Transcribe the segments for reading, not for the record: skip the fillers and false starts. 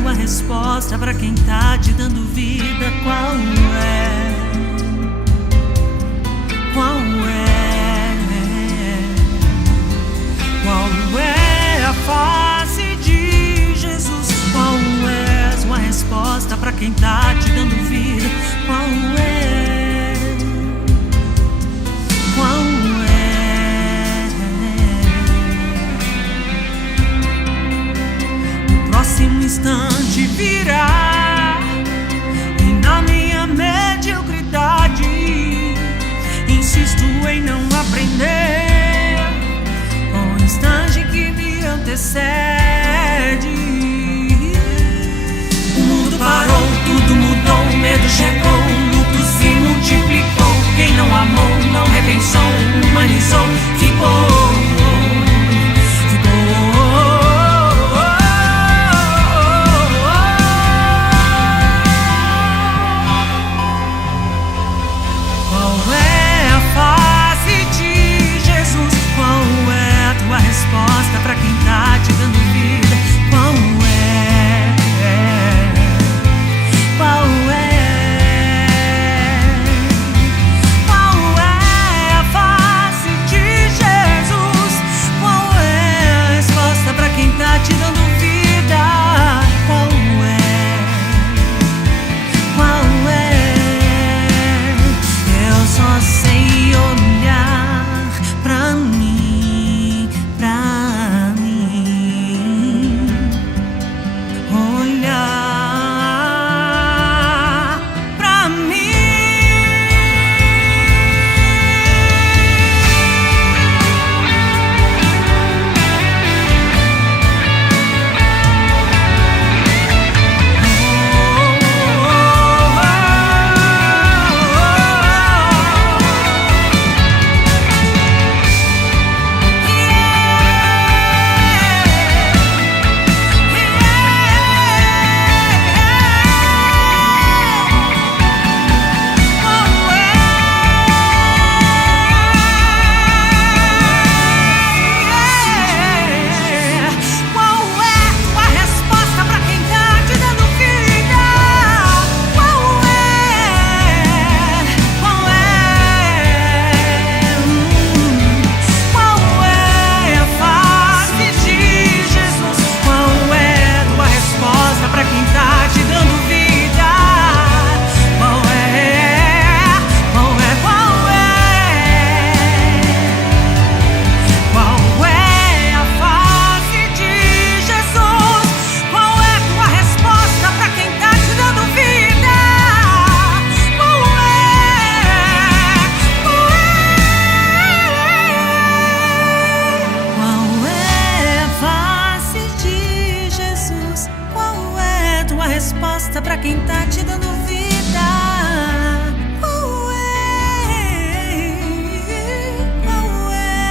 tua resposta pra quem tá te dando vida? Qual é? Qual é? Qual é a face de Jesus? Qual é a tua resposta pra quem tá te dando vida? Qual é? Qual é? O próximo instante virá e na minha mediocridade insisto em não aprender com o instante que me antecede. O mundo parou, tudo mudou, o medo chegou, o luto se multiplicou. Quem não amou, não repensou, humanizou, ficou. Qual é a face de Jesus? Qual é a tua resposta pra quem tá te dando vida? Qual é? Qual é? Qual é a face de Jesus? Qual é a resposta pra quem tá te dando vida? Qual é? Qual é? Eu só sei olhar pra mim, pra mim. Olhar pra mim. Resposta pra quem tá te dando vida. Qual é? Qual é?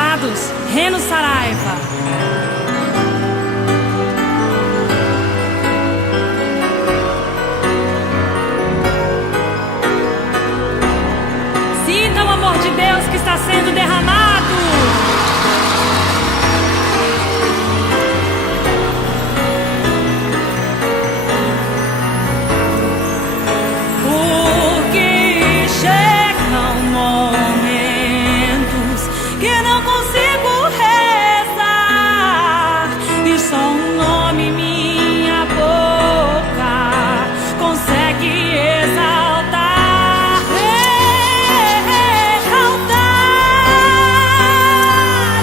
abençoados, Reno Saraiva. Sinta o amor de Deus que está sendo derramado. Porque chegam momentos que não consigo rezar e só um nome minha boca consegue exaltar, exaltar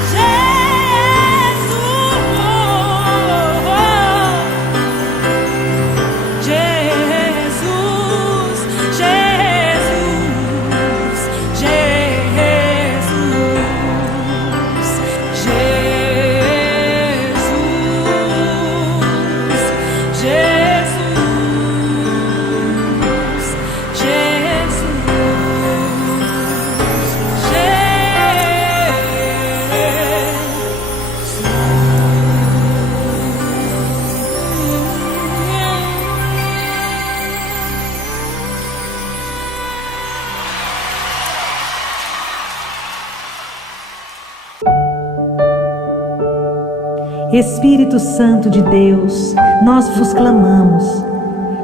Jesus, Jesus, Jesus, Jesus, Espírito Santo de Deus, nós vos clamamos,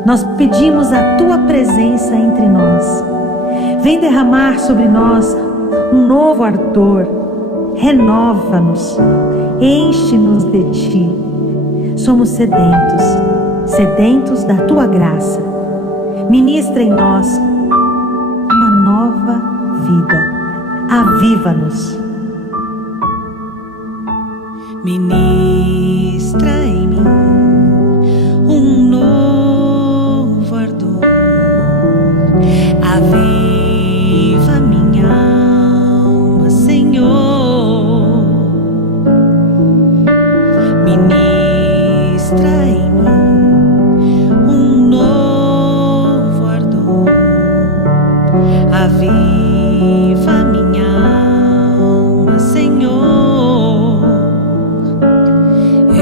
nós pedimos a tua presença entre nós. Vem derramar sobre nós um novo ardor, renova-nos, enche-nos de ti. Somos sedentos, sedentos da tua graça. Ministra em nós uma nova vida, aviva-nos. Ministra em mim um novo ardor, aviva minha alma, Senhor. Ministra em mim um novo ardor, aviva minha alma, Senhor.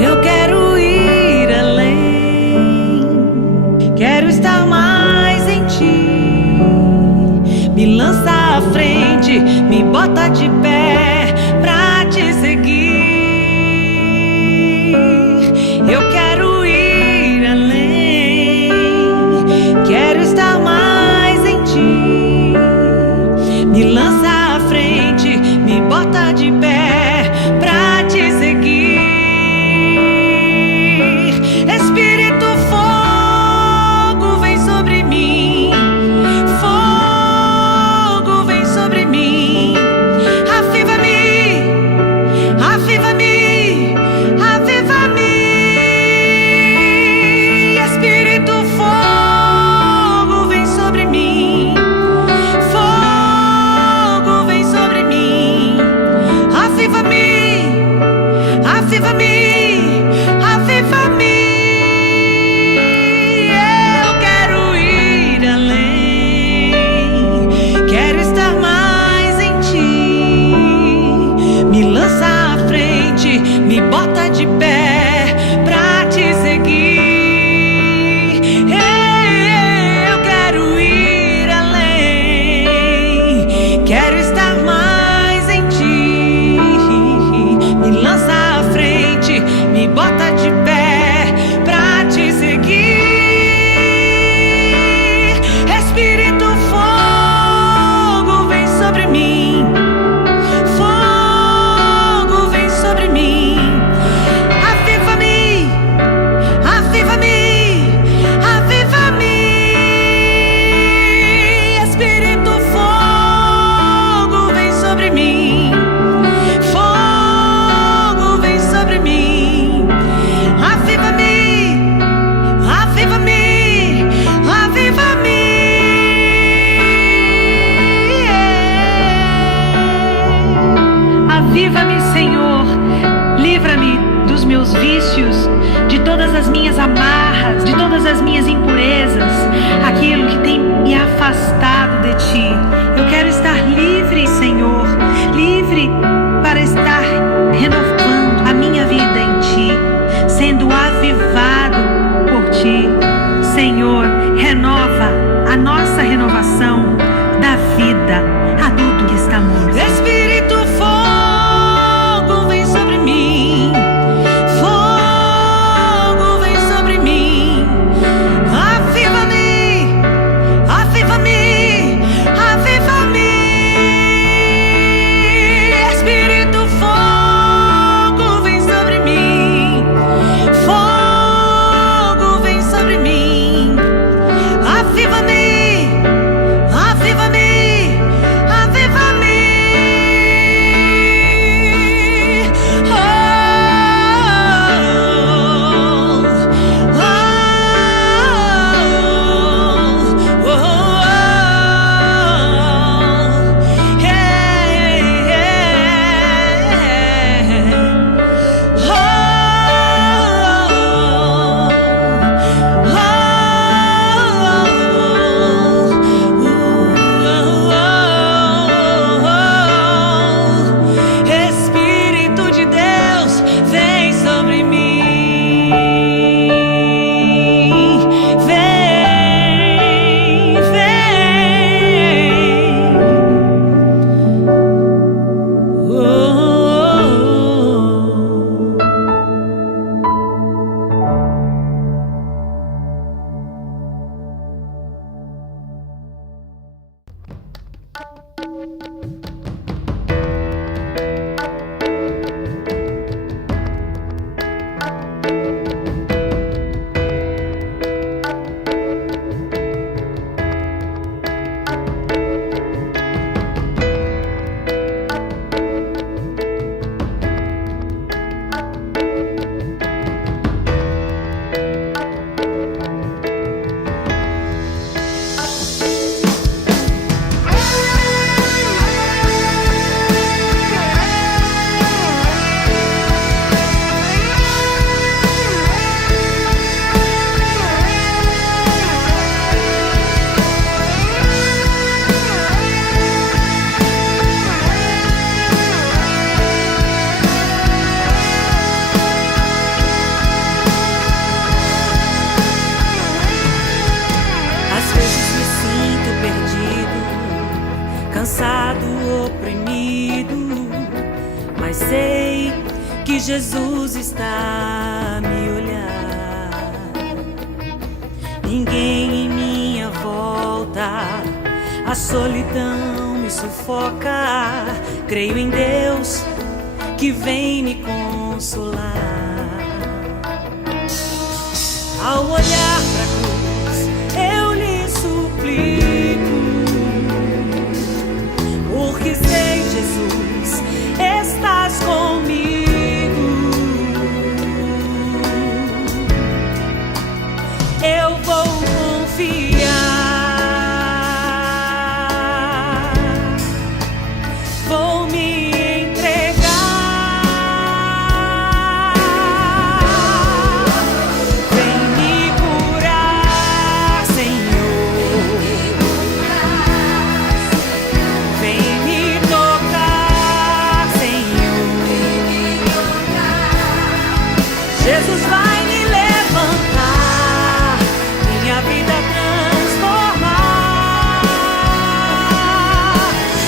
Eu quero ir além, quero estar mais em ti. Me lança à frente, me bota de pé pra te seguir. Eu quero ir além, quero estar mais em ti. Me lança à frente, me bota de pé pra te seguir. Espírito fogo vem sobre mim, fogo vem sobre mim. Aviva-me, aviva-me, aviva-me. Espírito fogo vem sobre mim, fogo vem sobre mim. Aviva-me, aviva-me, aviva-me. Eu quero ir além, quero estar mais em ti. Me lança à frente, me bota de pé pra te seguir. Eu quero ir além, quero estar mais em ti. Me lança à frente, me bota de pé pra te seguir. Espírito fogo vem sobre mim, fogo vem sobre mim. Aviva-me, aviva-me, aviva-me. Espírito fogo vem sobre mim, fogo vem sobre mim. Aviva-me, aviva-me, aviva-me. Aviva-me, Senhor, livra-me dos meus vícios, de todas as minhas amarras, de todas as minhas impurezas, aquilo que tem me afastado de Ti. Eu quero estar livre, Senhor, livre para estar a nossa renovação da vida a tudo que está morto. Espírito fogo vem sobre mim, fogo vem sobre mim, aviva-me, aviva-me, aviva-me. Espírito fogo vem sobre mim, fogo vem sobre mim, aviva-me. Cansado, oprimido, mas sei que Jesus está a me olhar. Ninguém em minha volta, a solidão me sufoca. Creio em Deus que vem me consolar. Ao olhar pra cruz, eu lhe suplico, porque sei, Jesus, estás comigo. Eu vou confiar, vou me entregar. Vem me curar, Senhor. Vem me tocar, Senhor. Jesus vai me levantar, minha vida transformar.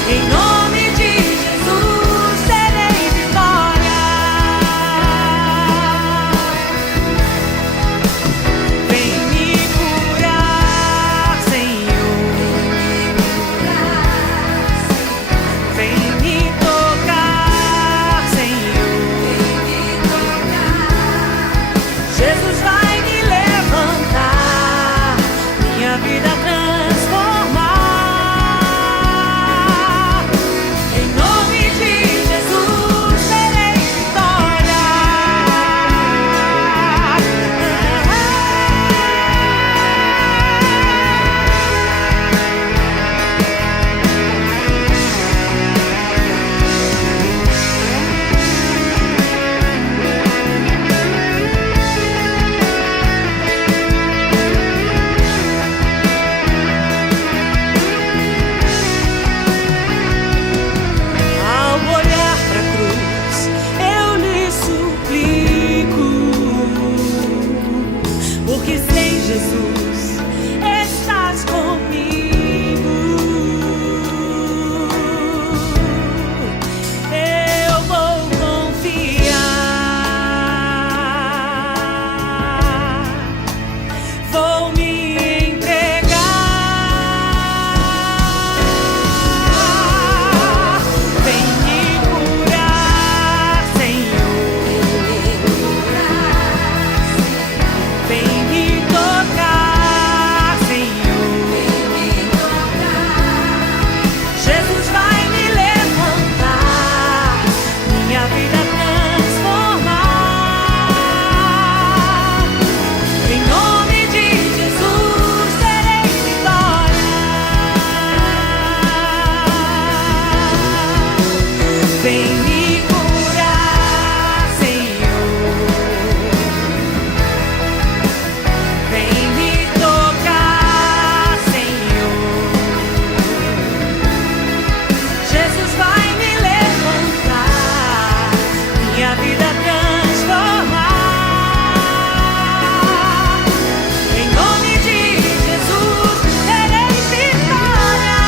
Em nome de Jesus terei vitória. Vem me curar, Senhor. Vem me tocar, Senhor. minha vida transformar. Em nome de Jesus, terei vitória.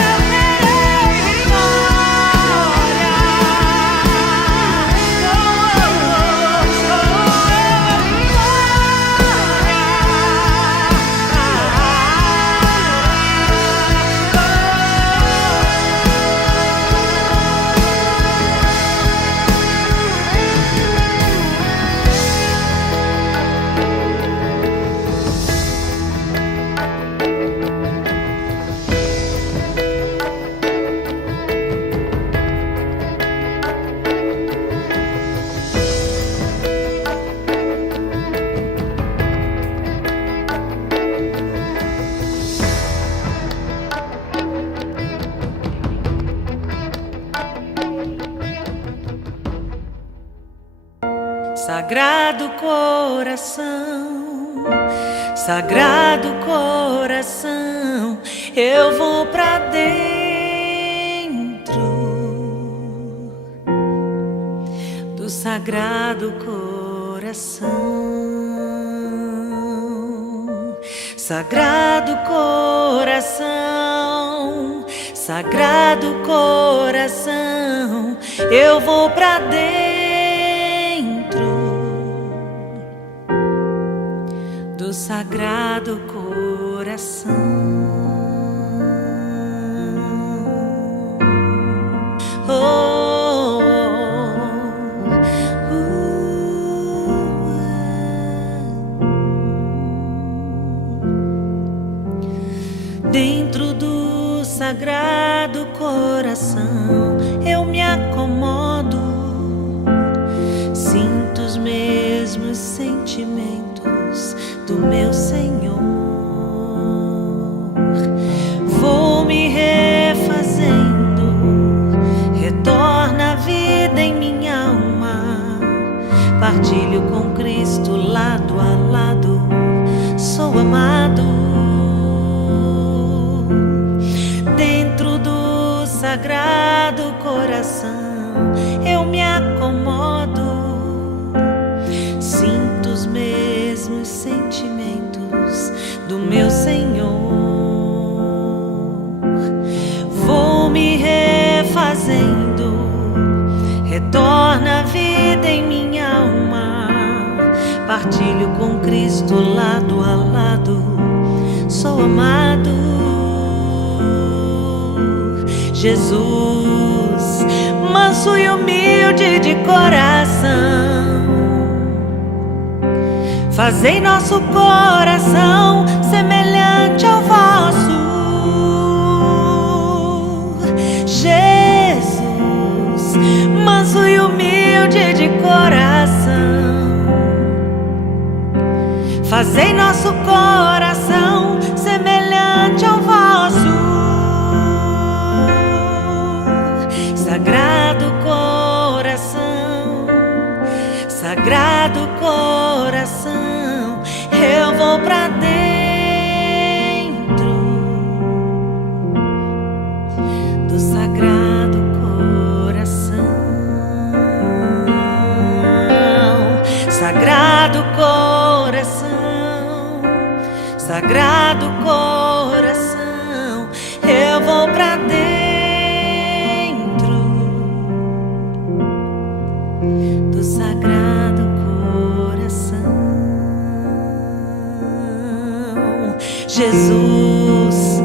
Eu terei vitória. Sagrado coração, Sagrado coração, eu vou pra dentro do Sagrado coração. Sagrado coração, Sagrado coração, eu vou pra dentro do Sagrado coração. Oh, dentro do Sagrado coração eu me acomodo, sinto os mesmos sentimentos do meu Senhor. Vou me refazendo, retorna a vida em minha alma. Partilho com Cristo lado a lado, sou amado. Dentro do Sagrado coração eu me acomodo, sinto os mesmos sentimentos do meu Senhor. Vou me refazendo, retorna a vida em minha alma. Partilho com Cristo lado a lado, sou amado. Jesus, manso e humilde de coração, fazei nosso coração semelhante ao vosso. Jesus, manso e humilde de coração, fazei nosso coração semelhante ao vosso. Sagrado coração, Sagrado coração, eu vou pra dentro do Sagrado coração. Sagrado coração, Sagrado coração, eu vou pra dentro do Sagrado coração. Jesus,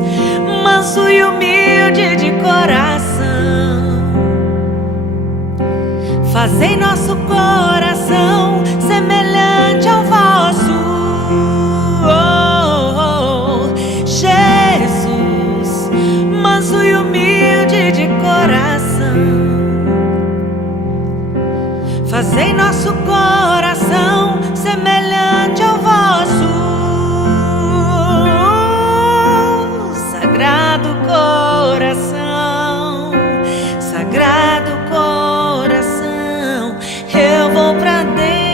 manso e humilde de coração, fazei nosso coração semelhante ao vosso. Oh, Jesus, manso e humilde de coração, fazei nosso coração semelhante ao vosso. Sagrado coração, Sagrado coração, eu vou pra dentro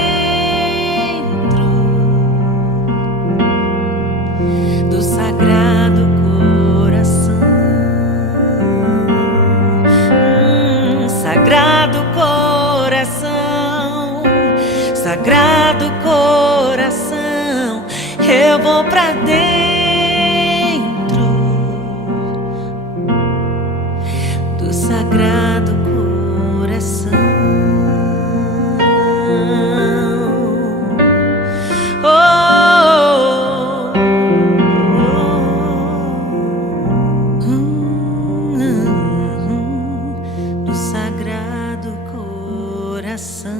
Sagrado Coração, eu vou pra dentro do Sagrado Coração. Do Sagrado Coração.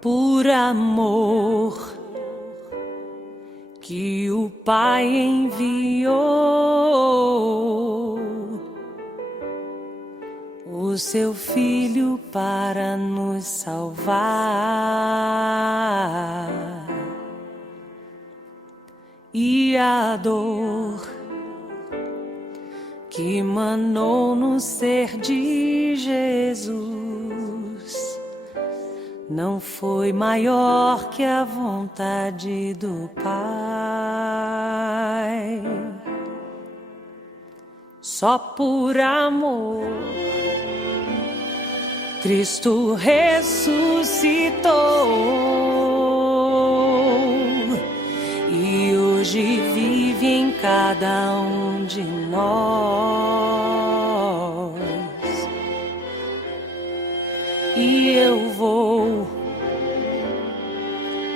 Por amor que o Pai enviou o seu Filho para nos salvar, e a dor que manou no ser de Jesus não foi maior que a vontade do Pai. Só por amor Cristo ressuscitou e hoje vive em cada um de nós. E eu vou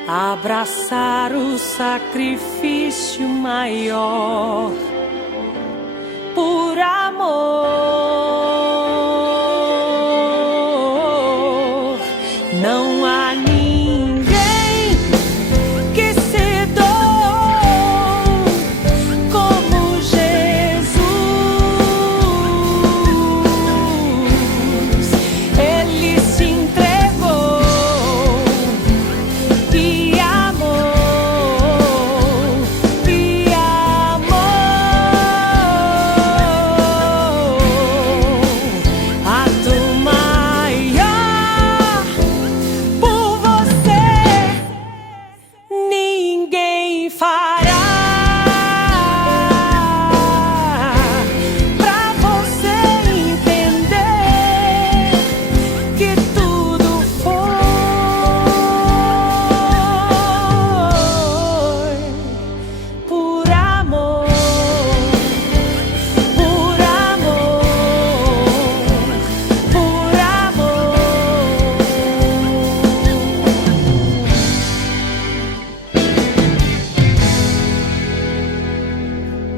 abraçar o sacrifício maior por amor. Não há ninguém que se doe como Jesus. Ele se entregou e amou, e amou. Ato maior por você ninguém fará. Pra você entender que tudo foi por amor, por amor, por amor,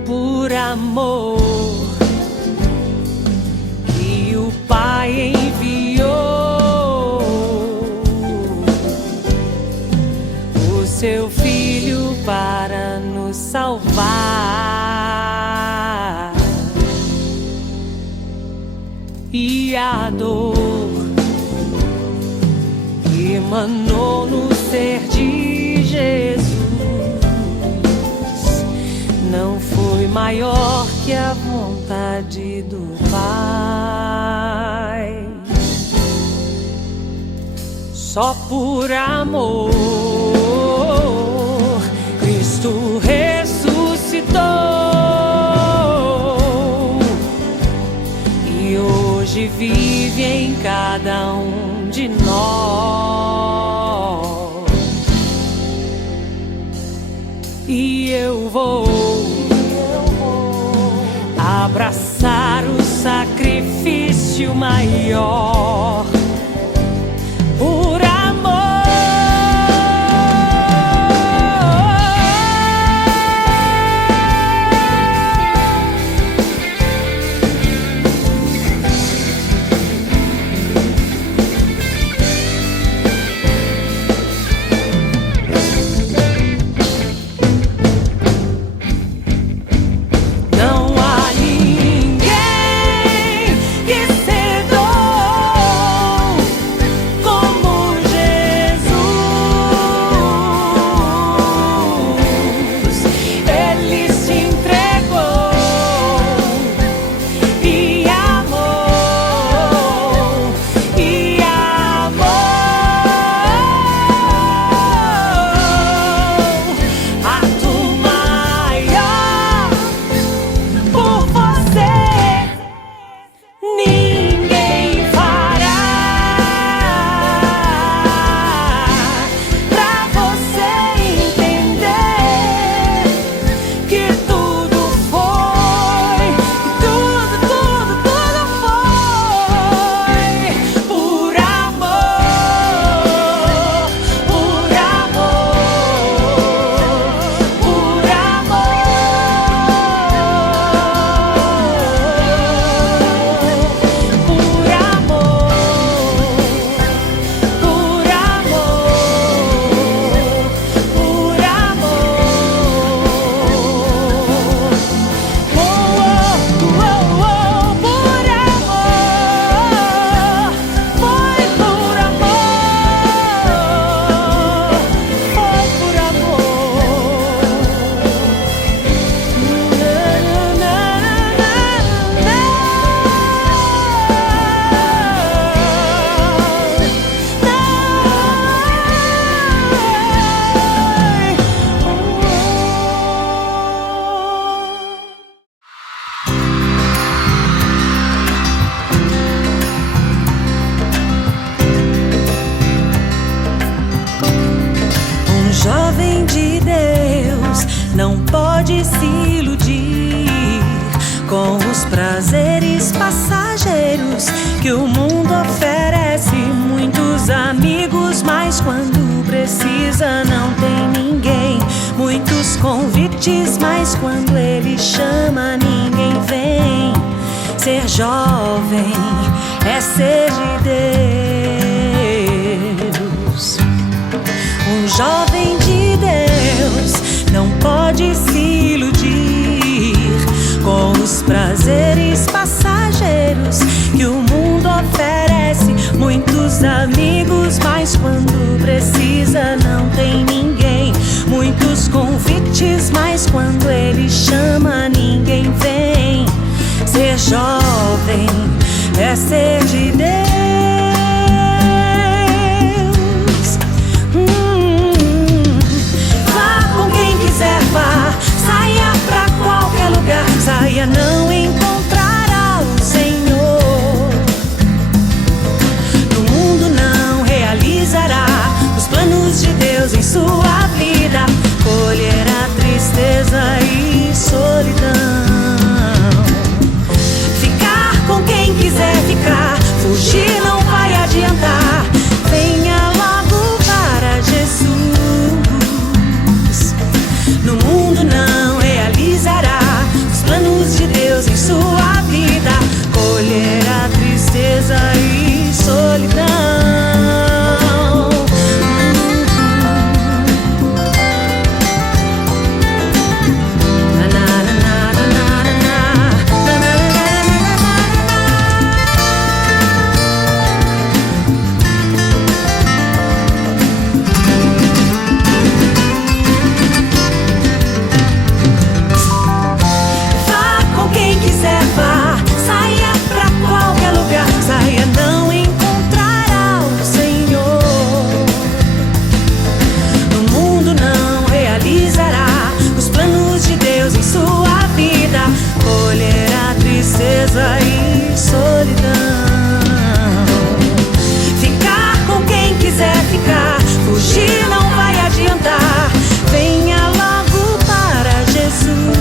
por amor que o Pai enviou o seu Filho para nos salvar, e a dor que emanou no ser de Jesus não foi maior que a vontade do Pai. Só por amor Cristo ressuscitou e hoje vive em cada um de nós. E eu vou abraçar o sacrifício maior por amor. Não há ninguém que se doe que o mundo oferece. Muitos amigos, mas quando precisa não tem ninguém. Muitos convites, mas quando ele chama ninguém vem. Ser jovem é ser de Deus. Um jovem de Deus não pode se iludir com os prazeres passageiros que o mundo oferece. Muitos amigos, mas quando precisa não tem ninguém. Muitos convites, mas quando ele chama ninguém vem. Ser jovem é ser de Deus. Vá com quem quiser, vá. Saia pra qualquer lugar. Saia, não encontrará o Senhor. No mundo não realizará os planos de Deus em sua vida. Colherá tristeza e solidão. Com quem quiser ficar, fugir não vai adiantar. Venha logo para Jesus. No mundo não realizará os planos de Deus em sua vida. Colherá tristeza e solidão. E solidão. Ficar com quem quiser ficar, fugir não vai adiantar. Venha logo para Jesus.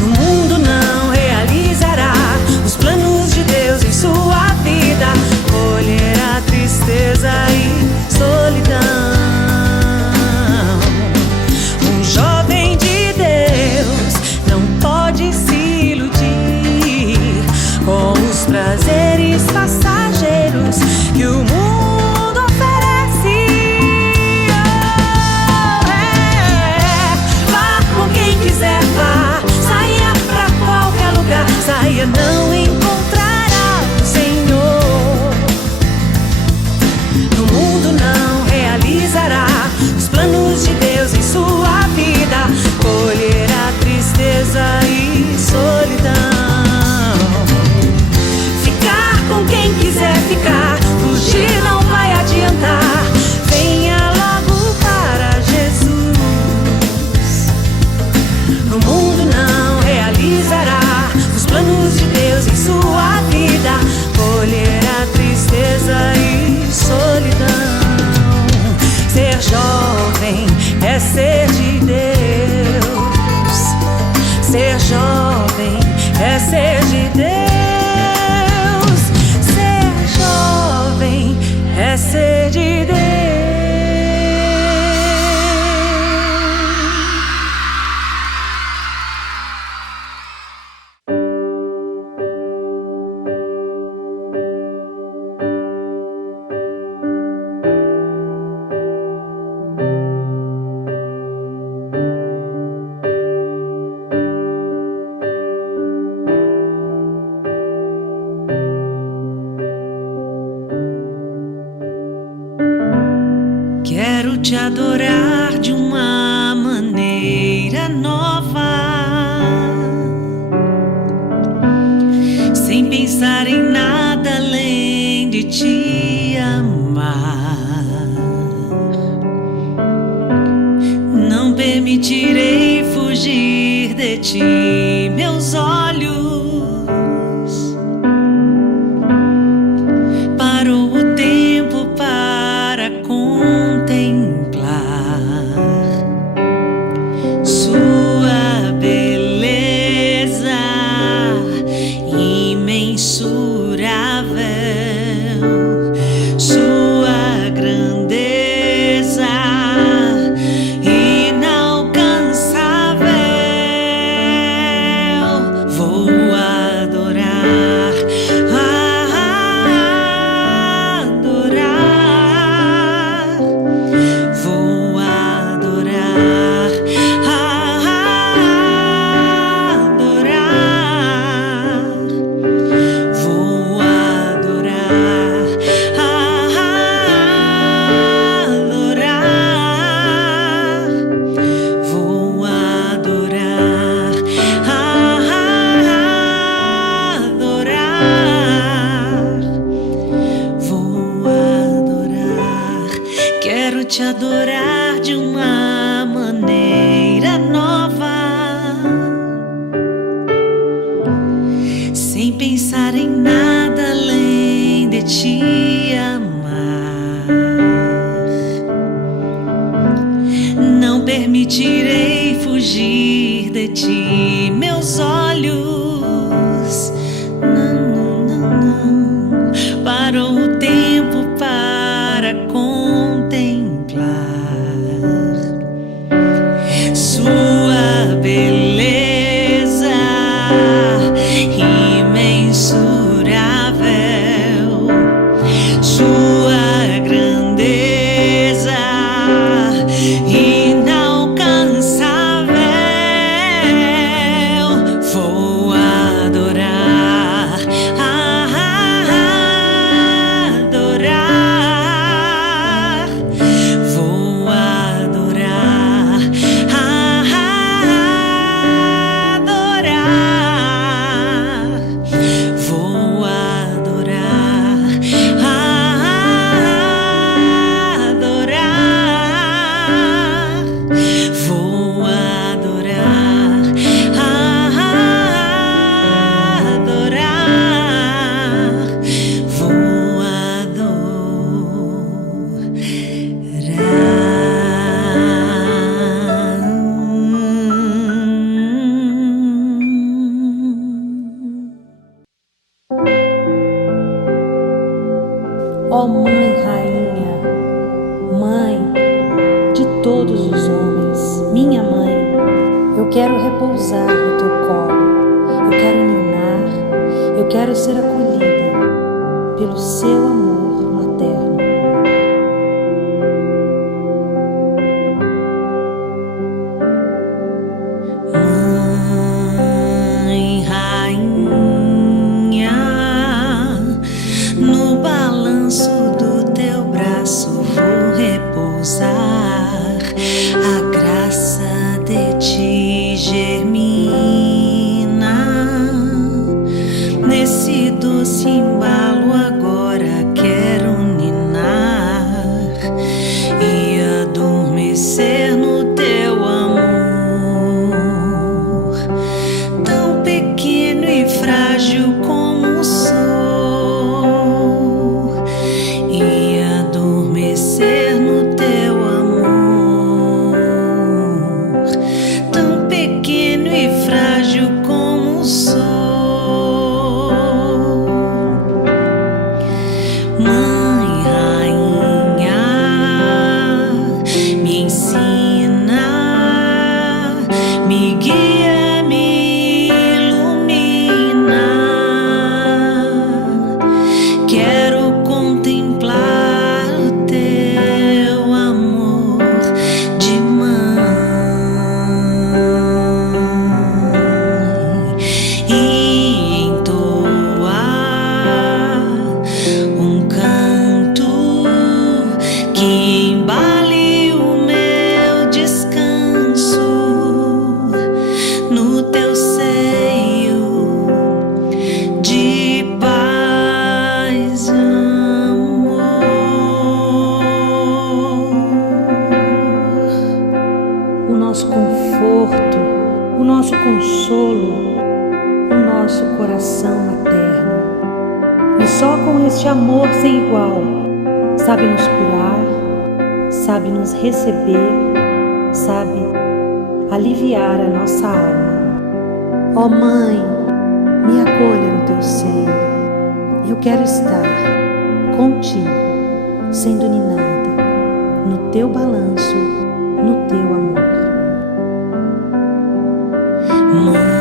No mundo não realizará os planos de Deus em sua vida. Colherá tristeza e solidão. Um jovem de Deus não pode se com os prazeres passageiros que o mundo oferece. Vá com quem quiser, vá. Saia pra qualquer lugar. Saia, não encontrará o Senhor. No mundo não realizará os planos de Deus em sua vida. Colherá tristeza e solidão. Com quem quiser ficar, fugir não vai adiantar. Venha logo para Jesus. No mundo não realizará os planos de Deus em sua vida. Colherá tristeza e solidão. Ser jovem é ser de Deus. Ser jovem é ser de Deus. É ser de Deus. Quero te adorar de uma maneira nova, sem pensar em nada além de te amar. Não permitirei fugir de ti, meus olhos. Parou o tempo para contemplar sua beleza imensa. pensar em nada além de te amar. Não permitirei fugir de ti, meus olhos. Não, não, não. Parou o tempo para contemplar sua beleza imensurável, sua grandeza inalcançável. Vou adorar, adorar. Vou adorar, adorar. Vou adorar, adorar. Vou adorar, adorar. Vou Ó Mãe Rainha, Mãe de todos os homens, minha Mãe, eu quero repousar no teu colo, eu quero ninar, eu quero ser acolhida pelo seu amor materno. Mãe Rainha, no balanço do teu braço vou repousar. A graça de ti germina nesse doce embalo. Agora quero ninar e adormecer no teu amor, tão pequeno e frágil como sou, e adormecer no teu amor, tão pequeno e frágil como sou. Mãe Rainha, me ensina, me guia, me ilumina. Quero contemplar o teu amor de mãe e entoar um canto que embale o meu descanso no teu seio de paz e amor. O nosso conforto, o nosso consolo, o nosso coração materno. E só com este amor sem igual sabe nos curar, sabe nos receber, sabe aliviar a nossa alma. Ó Mãe, me acolha no teu seio. Eu quero estar contigo, sendo ninada no teu balanço, no teu amor. Mãe